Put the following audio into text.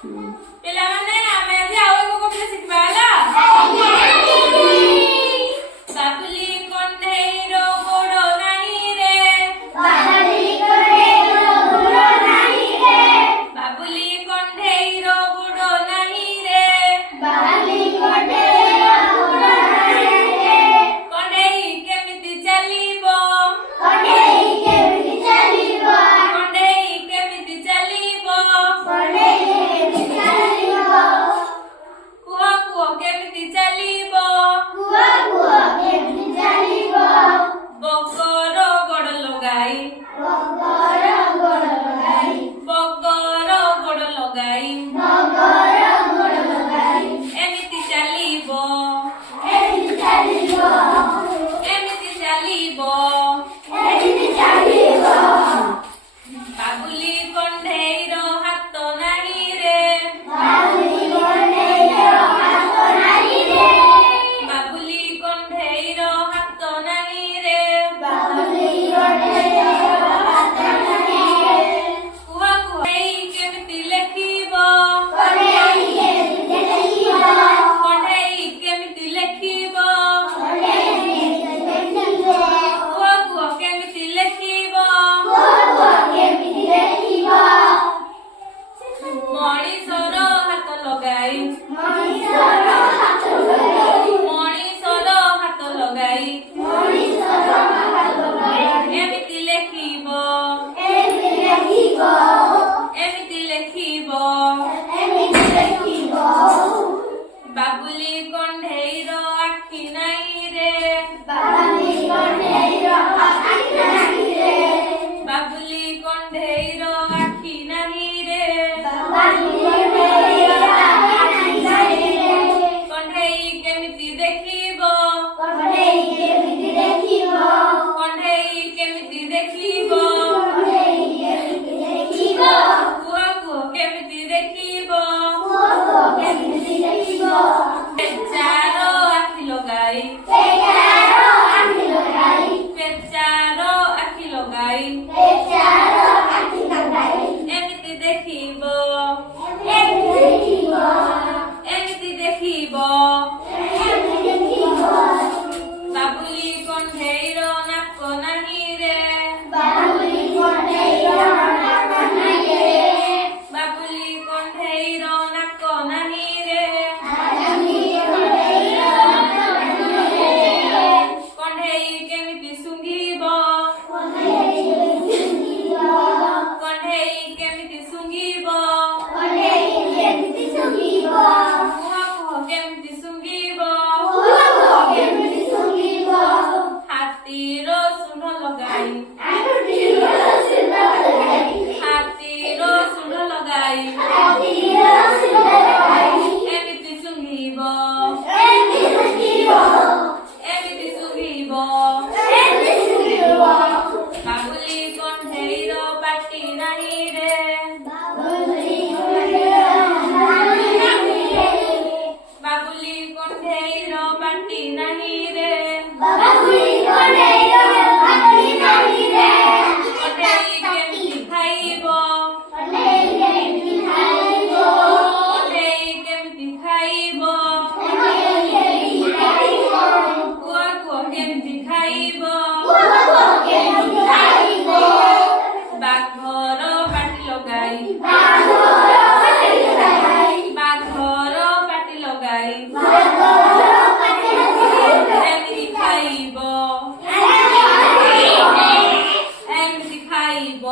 ପିଲାମାନେ ଆମେ ଆଜି ଆଉ ଏକ କବିତା ଶିଖିବା ହେଲା। ବାବୁଲି କଣ୍ଢେଇର ଗୋଡ଼ ନାହିଁ ରେ, ବାବୁଲି କଣ୍ଢେଇର ଗୋଡ଼ ନାହିଁ ରେ, କଣ୍ଢେଇ କେମିତି ଚାଲିବ, କୁହ କୁହ କେମିତି ଚାଲିବ, ବଗର ଗୋଡ଼ ଲଗାଇ, ବଗର ଗୋଡ଼ ଲଗାଇ ଏମିତି ଚାଲିବ, ଏମିତି ଚାଲିବ। ବାବୁଲି କଣ୍ଢେଇର ହାତ ନାହିଁ ରେ, ବାବୁଲି କଣ୍ଢେଇର ହାତ ନାହିଁ ରେ, କୁହ କୁହ କେମିତି ଲେଖିବ, କଣ୍ଢେଇ କେମିତି ଲେଖିବ, କୁହ କୁହ କେମିତି ଲେଖିବ। ମଣିଷର ହାତ ଲଗାଇ, ମଣିଷର ହାତ ଲଗାଇ ଏମିତି ଲେଖିବ, ଏମିତି ଲେଖିବ। ବାବୁଲି କଣ୍ଢେଇର ଆଖି ନାହିଁ ରେ, ବାବୁଲି କଣ୍ଢେଇର ଆଖି ନାହିଁ ରେ, କଣ୍ଢେଇ କେମିତି ଦେଖିବ, କଣ୍ଢେଇ କେମିତି ଦେଖିବ, କୁହ କୁହ କେମିତି ଦେଖିବ। ପେଚାର ଆଖି ଲଗାଇ, ପେଚାର ଆଖି ଲଗାଇ ଏମିତି ଦେଖିବ, ଏମିତି ଦେଖିବ। ବାବୁଲି କଣ୍ଢେଇର ନାକ ନାହିଁ ରେ, ବାବୁଲି କଣ୍ଢେଇର ନାକ ନାହିଁ ରେ, କଣ୍ଢେଇ କେମିତି ଶୁଙ୍ଘିବ, କଣ୍ଢେଇ କେମିତି ଶୁଙ୍ଘିବ, କୁହ କୁହ କେମିତି ଶୁଙ୍ଘିବ। ହାତୀର ଶୁଣ୍ଢ ଲଗାଇ, ହାତୀର ଶୁଣ୍ଢ ଲଗାଇ ଏମିତି ଶୁଙ୍ଘିବ, ଏମିତି ଶୁଙ୍ଘିବ। ବାବୁଲି କଣ୍ଢେଇର ପାଟି ନାହିଁ ରେ, ବାବୁଲି କଣ୍ଢେଇର ପାଟି ନାହିଁ ରେ, କଣ୍ଢେଇ କେମିତି ଖାଇବ, କଣ୍ଢେଇ କେମିତି ଖାଇବ, କୁହ କୁହ କେମିତି ଖାଇବ। ବାଘର ପାଟି ଲଗାଇ, ବାଘର ପାଟି ଲଗାଇ ଏମିତି ଖାଇବ, ଏମିତି ଖାଇବ।